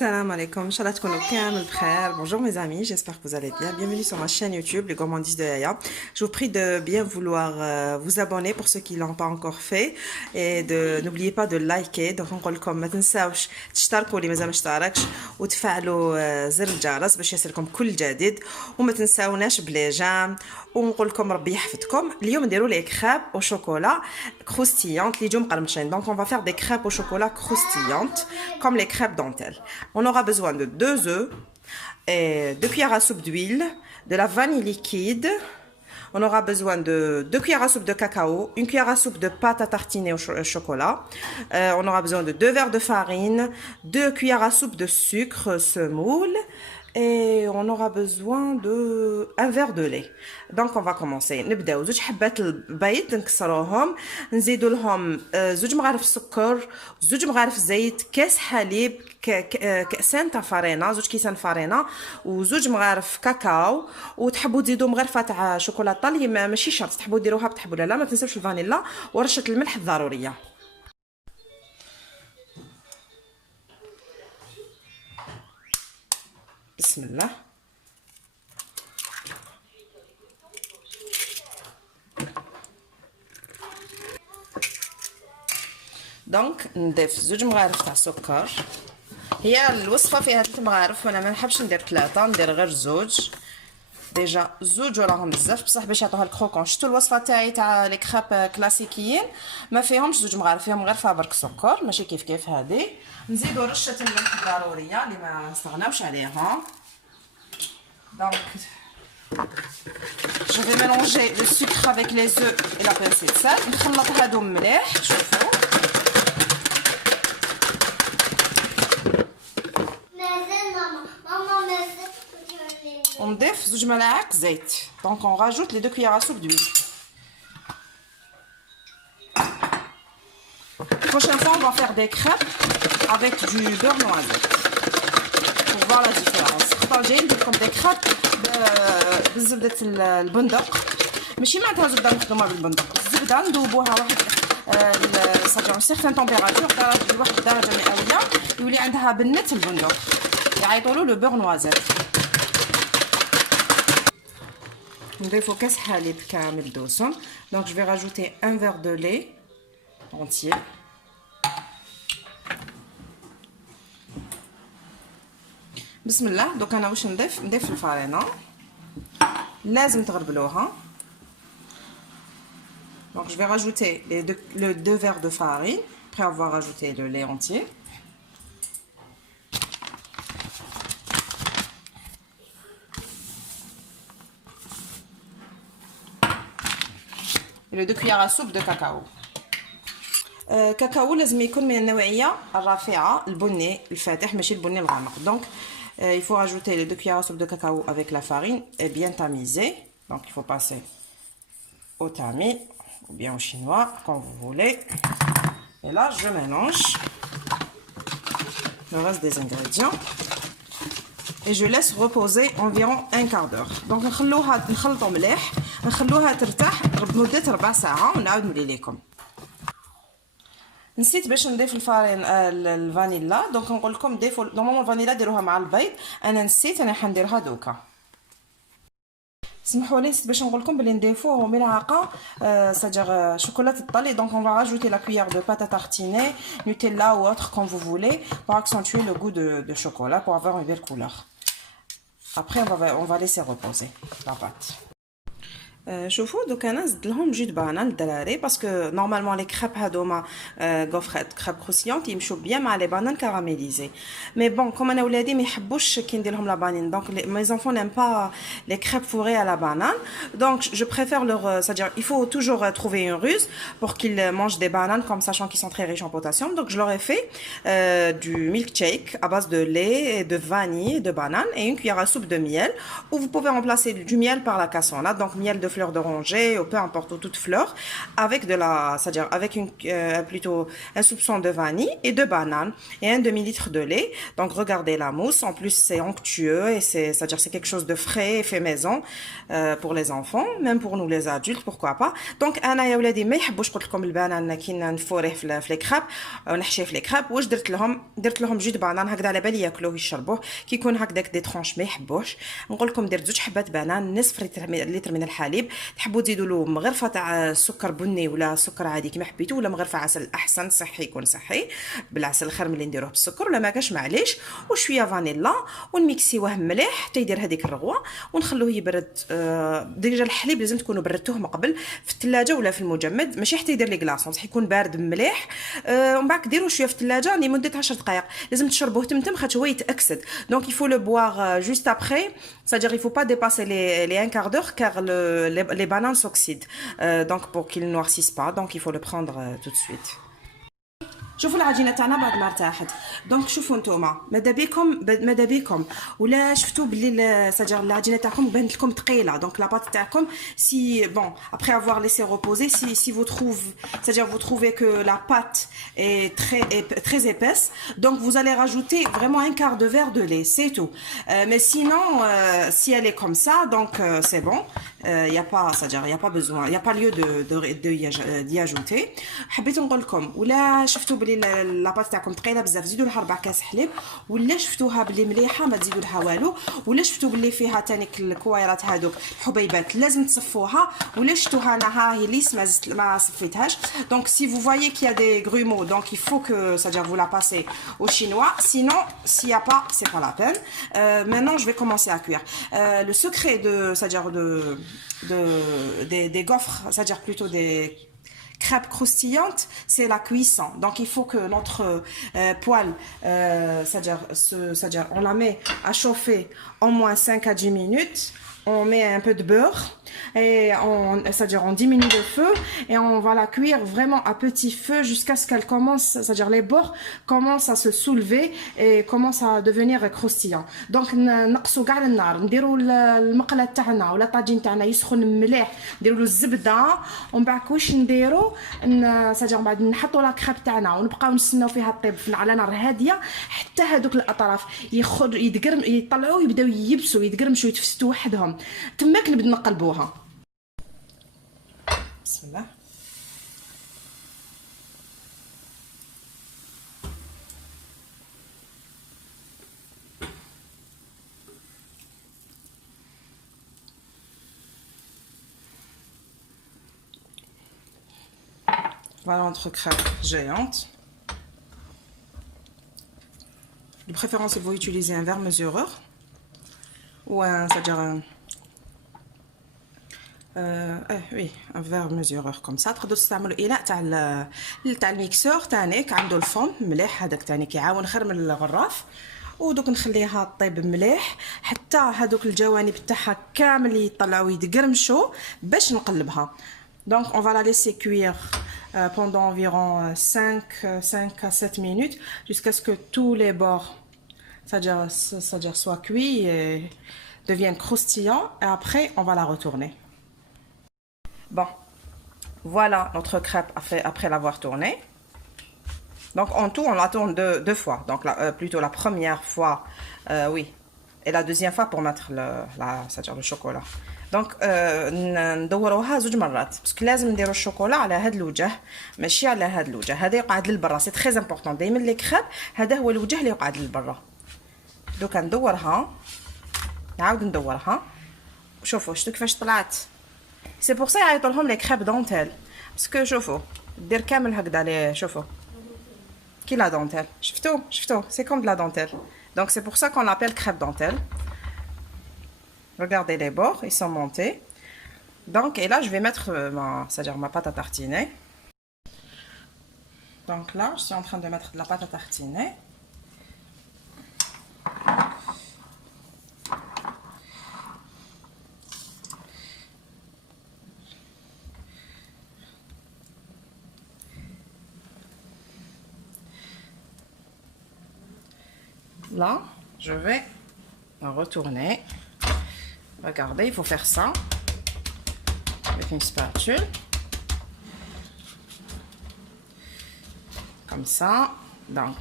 Salam alaikum, Inch'Allah tkounu kamel bkhair. Bonjour mes amis, j'espère que vous allez bien. Bienvenue sur ma chaîne YouTube, les gourmandises de Yaya. Je vous prie de bien vouloir vous abonner pour ceux qui l'ont pas encore fait et de n'oubliez pas de liker. Donc نقول لكم ما تنساوش تشتركوا اللي مازال ما اشتركش وتفعلوا زر الجرس باش يصلكم كل جديد وما تنساوناش بلي جام ونقول لكم ربي يحفظكم. اليوم نديروا لي كريب او شوكولا croustillantes اللي يجوا مقرمشين. Donc on va faire des crêpes au chocolat croustillantes comme les crêpes dentelles. On aura besoin de 2 œufs, et 2 cuillères à soupe d'huile, de la vanille liquide. On aura besoin de 2 cuillères à soupe de cacao, 1 cuillère à soupe de pâte à tartiner au chocolat. On aura besoin de 2 verres de farine, 2 cuillères à soupe de sucre semoule. Et on aura besoin de un verre de lait. Donc on va commencer. نبداو زوج حبات البيض نكسروهم نزيدوا لهم زوج مغارف سكر زوج مغارف زيت كاس حليب كاسان تاع فرينه زوج كيسان فرينه وزوج مغارف كاكاو وتحبوا تزيدوا مغرفه تاع شوكولاته اللي ماشي شرط تحبوا ديروها بتحبوا لا ما تنساوش الفانيلا ورشه الملح الضروريه. بسم الله. دونك نضيف زوج مغارف تاع سكر. هي الوصفه فيها 3 مغارف وانا ما نحبش ندير 3 ندير غير زوج. ديجا زوج وراهم بزاف بصح باش يعطوها الكروكون. شفتوا الوصفه تاعي تاع لي كريب كلاسيكيين ما فيهمش زوج مغارف فيهم مغرفه برك سكر ماشي كيف هذه. نزيدوا رشه الملح الضروريه اللي ما نستغناوش عليها. Donc, je vais mélanger le sucre avec les œufs et la pincée de sel. نخلط هادو مليح شوفوا. ونضيف زوج ملاعق زيت. Donc on rajoute les 2 cuillères à soupe d'huile. Prochaine fois on va faire des crêpes avec du beurre noisette. Pour voir la différence. خطر جاي ندير لكم دي كريب بزبده البندق ماشي معناتها زبده مخدومه بالبندق الزبده نذوبوها واحد صافي سيغتان تمبيراتور واحد الدرجه مئويه يولي عندها بنه البندق يعيطولو لو بور نوازيت. نضيفو كاس حليب كامل دوسون. دونك جو في راجوتي ان فير دو لي entier. بسم الله. دوك انا واش نضيف الفرينه لازم تغربلوها. Donc je vais rajouter les 2 verres de farine après avoir ajouté le lait entier. Et les 2 cuillères à soupe de cacao. كاكاو لازم يكون من النوعيه الرافعه البني الفاتح ماشي البني الغامق. Donc il faut rajouter les 2 cuillères à soupe de cacao avec la farine et bien tamiser. Donc il faut passer au tamis ou bien au chinois comme vous voulez. Et là je mélange le reste des ingrédients et je laisse reposer environ un quart d'heure. Donc نخلطوا مليح نخلوها ترتاح لمده 4 ساعات ونعاود نولي لكم. نسيت باش نضيف الفارين الفانيلا. دونك نقول لكم ضيفوا نورمالمون الفانيلا ديروها مع البيض انا نسيت انا حنديرها دوكا. سمحوا لي نسيت باش نقول لكم بلي نضيفوا ملعقه ساجر شوكولاته الطلي. دونك on va rajouter la cuillère de pâte à tartiner Nutella ou autre comme vous voulez pour accentuer le goût de chocolat pour avoir une belle couleur. Après on va laisser reposer la pâte. شوفوا دوك انا زدت لهم جوج بانان للدراري باسكو نورمالمون لي كريب هادوما غوفريت كريب كروسيونت يمشوا بيان مع لي بانان كراميليزي مي بون كوم انا ولادي ما يحبوش كي ندير لهم لا بانين. دونك مي زونفون نيم با لي كريب فوري à la banane. Donc je préfère leur c'est-à-dire il faut toujours trouver une ruse pour qu'ils mangent des bananes comme sachant qu'ils sont très riches en potassium. Donc je leur ai fait du milkshake à base de lait et de vanille et de banane et 1 cuillère à soupe de miel ou vous pouvez remplacer du miel par la cassonade. Donc miel de fleur fleurs d'oranger ou peu importe, ou toute fleur, avec de la, c'est-à-dire avec plutôt un soupçon de vanille et de banane et un demi-litre de lait. Donc regardez la mousse, en plus c'est onctueux et c'est-à-dire c'est quelque chose de frais et fait maison pour les enfants, même pour nous les adultes, pourquoi pas. Donc انا يا ولادي ما يحبوش قلت لكم البنان كي نفوريه في لي كراب ونحشيه في لي كراب. واش درت لهم جوج بنان هكذا على بالي ياكلوه يشربوه كي يكون هكذاك دي ترونش ما يحبوش. نقول لكم درت زوج حبات بنان، نصف لتر من الحليب، تحبوا تزيدوا له مغرفه تاع سكر بني ولا سكر عادي كما حبيتوا، ولا مغرفه عسل احسن صحي يكون صحي بالعسل خير من اللي نديروه بالسكر، ولا ما كاش معليش، وشويه فانيلا ونميكسيوه مليح حتى يدير هذيك الرغوه ونخلوه يبرد. ديجا الحليب لازم تكونوا بردتوه من قبل في الثلاجه ولا في المجمد، ماشي حتى يدير لي كلاصون، صح يكون بارد مليح. ومن بعد ديروه شويه في الثلاجه لمده 10 دقائق، لازم تشربوه تمتم خاطر هو يتاكسد. دونك il faut le boire juste après, c'est-à-dire il faut pas dépasser les un quart d'heure car les bananes s'oxydent, donc pour qu'ils ne noircissent pas, donc il faut le prendre tout de suite. شوفوا العجينه تاعنا بعد ما ارتاحت. دونك شوفوا نتوما ماذا بيكم ولا شفتوا بلي ساجر العجينه تاعكم بانت لكم ثقيله. دونك لا بات تاعكم si bon après avoir laissé reposer, si vous trouvez, c'est-à-dire vous trouvez que la pâte est très épaisse, donc vous allez rajouter vraiment un quart de verre de lait, c'est tout. Mais sinon si elle est comme ça, donc c'est bon. Il y a pas, c'est-à-dire il y a pas besoin, il y a pas lieu d'y ajouter. حبيت نقول لكم ولا شفتوا بلي لاباط تاعكم ثقيله بزاف زيدوا لها 4 كاس حليب، ولا شفتوها بلي مليحه ما تزيدوا لها والو، ولا شفتوا بلي فيها تانيك الكويرات هذوك الحبيبات لازم تصفوها، ولا شفتوها انا ها هي ليس ما صفيتهاش. دونك si vous voyez qu'il y a des grumeaux, donc il faut que, c'est-à-dire vous la passez au chinois, sinon s'il y a pas, c'est pas la peine. Maintenant je vais commencer à cuire. Le secret de, c'est-à-dire des gaufres, c'est-à-dire plutôt des crêpes croustillantes, c'est la cuisson. Donc il faut que notre poêle, c'est-à-dire on la met à chauffer au moins 5 à 10 minutes. On met un peu de beurre et c'est-à-dire on diminue le feu et on va la cuire vraiment à petit feu jusqu'à ce qu'elle commence, c'est-à-dire les bords commencent à se soulever et commencent à devenir croustillants. Donc نقصوا كاع النار، نديروا المقله تاعنا ولا الطاجين تاعنا يسخن مليح، نديروا له الزبده ومن بعد واش نديروا c'est-à-dire بعد نحطوا لا كريب تاعنا ونبقاو نستناو فيها طيب على نار هاديه حتى هذوك الاطراف يتقرم يطلعوا يبداو ييبسوا يتقرمشوا يتفستوا وحدهم، تماك نبدا نقلبوها. بسم الله. Voilà notre crêpe géante. De préférence, il faut utiliser un verre mesureur ou un, c'est-à-dire oui, un verre mesureur comme ça. تقدروا تستعملوا إناء تاع الميكسور تانيك عنده الفم مليح، هذاك تاني كيعاون خير من الغراف. ودوك نخليها طيب مليح حتى هذوك الجوانب تاعها كامل يطلعوا يتقرمشوا باش نقلبها. Donc on va la laisser cuire pendant environ 5 à 7 minutes jusqu'à ce que tous les bords, c'est-à-dire soient cuits et deviennent croustillants, et après on va la retourner. Bon, voilà notre crêpe après l'avoir tournée. Donc en tout on la tourne deux fois, donc plutôt la première fois oui, et la deuxième fois pour mettre c'est-à-dire le chocolat. دونك ندوروها زوج مرات باسكو لازم نديرو الشوكولا على هذا الوجه ماشي على هذا الوجه، هذا يقعد للبرا، سي تري امبورطون دائما لي كريب هذا هو الوجه اللي يقعد للبرا. دوكا ندورها نعاود ندورها، شوفوا شفتوا كيفاش طلعت. سي بور سا يعيطوا لهم لي كريب دونتيل باسكو شوفوا دير كامل هكذا لي، شوفوا كي لا دونتيل، شفتوا سي كوم دو لا دونتيل. دونك سي بور سا كون لابيل كريب دونتيل. Regardez les bords, ils sont montés. Donc, et là, je vais mettre c'est-à-dire ma pâte à tartiner. Donc là, je suis en train de mettre de la pâte à tartiner. Là, je vais retourner. Regardez, il faut faire ça. avec une spatule. Comme ça. Donc,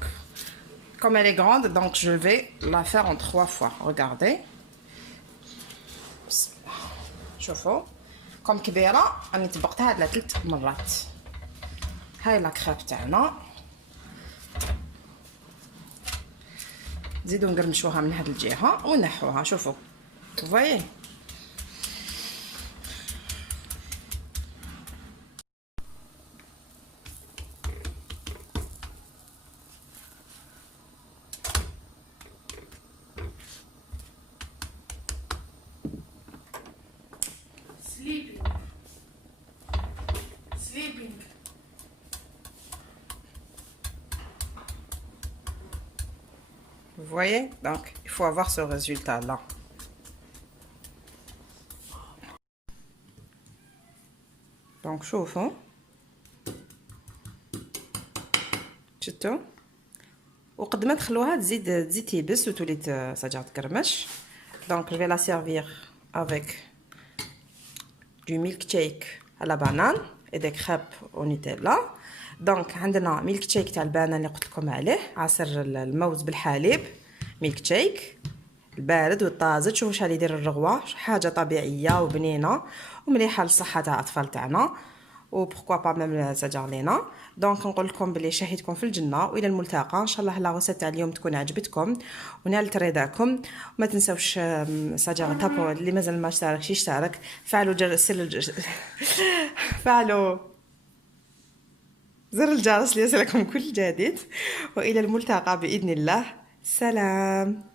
comme elle est grande, donc je vais la faire en 3 fois. Regardez. شوفوا كم كبيرة أنا طبقتها على 3 مرات. هاي لاكريب تاعنا. نزيدو نقرمشوها من هاد الجهة ونحوها. شوفوا فوايي. Sleeping. Vous voyez? Donc, il faut avoir ce résultat-là. Donc, شوفوا. شفتوا؟ وقد ما تخلوها تزيد تيبس وتولي ترجع تقرمش. Donc, je vais la servir avec du milkshake à la banane et des crêpes au Nutella. دونك عندنا ميلك شيك تاع البانان اللي قلت لكم عليه، عصير الموز بالحليب، ميلك شيك البارد والطازج. شوفوا شحال يدير الرغوه، حاجه طبيعيه وبنينه ومليحه للصحه تاع الاطفال تاعنا، وبوركوا با ميم ساجار لينا. دونك نقول لكم بلي شهيتكم في الجنه، والى الملتقى ان شاء الله. لا غوسه تاع اليوم تكون عجبتكم ونالت رضاكم. وما تنساوش ساجار تابو اللي مازال ما اشتركش يشترك، فعلوا فعلوا زر الجرس ليصلكم كل جديد، وإلى الملتقى بإذن الله. سلام.